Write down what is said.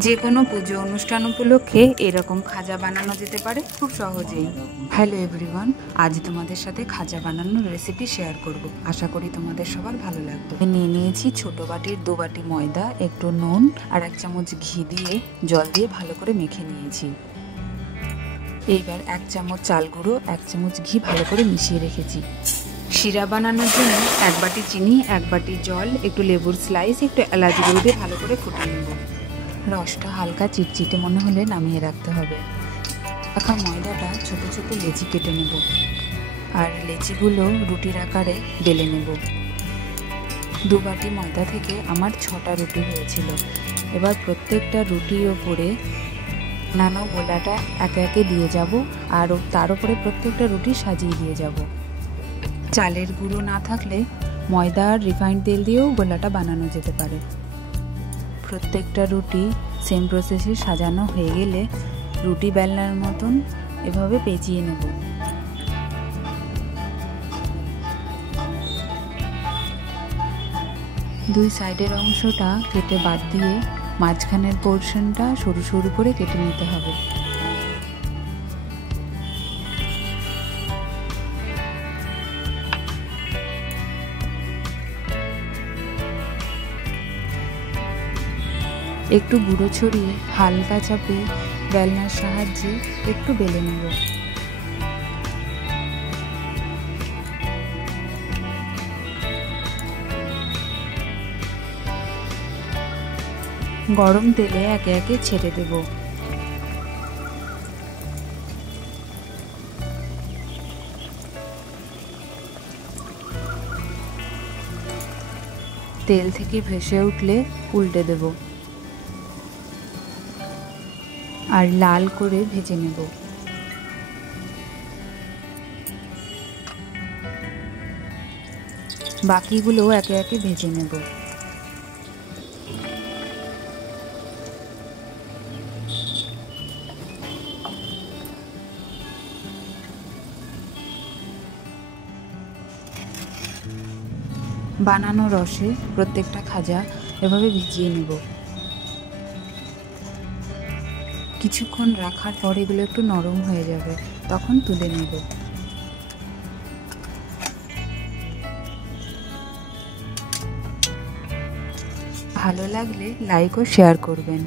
যে কোনো পুজো অনুষ্ঠান উপলক্ষে এরকম খাজা বানানো যেতে পারে খুব সহজেই। হ্যালো এভরিওয়ান, আজ তোমাদের সাথে খাজা বানানোর রেসিপি শেয়ার করব। আশা করি তোমাদের সবার ভালো লাগবে। নিয়ে নিয়েছি ছোট বাটির 2 বাটি ময়দা, একটু নুন আর 1 চামচ ঘি দিয়ে জল দিয়ে ভালো করে মেখে নিয়েছি। এইবার 1 চামচ চাল গুঁড়ো, 1 চামচ ঘি ভালো করে মিশিয়ে রেখেছি। শিরা বানানোর জন্য 1 বাটি চিনি, 1 বাটি জল, একটু লেবুর স্লাইস, একটু এলাচ গুঁড়ো দিয়ে ভালো করে ফুটিয়ে নেব। রসটা হালকা চিটচিটে মনে হলে নামিয়ে রাখতে হবে। এখন ময়দাটা ছোট ছোট লেচি কেটে নেব আর লেচিগুলো রুটির আকারে বেলে নেব। 2 বাটি ময়দা থেকে আমার 6টা রুটি হয়েছিল। এবার প্রত্যেকটা রুটির ওপরে বানানো গোলাটা একে একে দিয়ে যাব আর তার উপরে প্রত্যেকটা রুটি সাজিয়ে দিয়ে যাব। চালের গুঁড়ো না থাকলে ময়দা আর রিফাইন্ড তেল দিয়েও গোলাটা বানানো যেতে পারে। প্রত্যেকটা রুটি সেম প্রসেসে সাজানো হয়ে গেলে রুটি বেলনার মতন এভাবে পেঁচিয়ে নেব। দুই সাইডের অংশটা কেটে বাদ দিয়ে মাঝখানের পোর্শনটা সরু সরু করে কেটে নিতে হবে। একটু গুঁড়ো ছড়িয়ে হালকা চাপে বেলনার সাহায্যে একটু বেলে নেব। গরম তেলে একে একে ছেড়ে দেব। তেল থেকে ভেসে উঠলে উল্টে দেব আর লাল করে ভেজে নেব। বাকিগুলো একে একে ভেজে নেব। বানানো রসে প্রত্যেকটা খাজা এভাবে ভিজিয়ে নেব। কিছুক্ষণ রাখার পর এগুলো একটু নরম হয়ে যাবে, তখন তুলে নেব। ভালো লাগলে লাইক ও শেয়ার করবেন।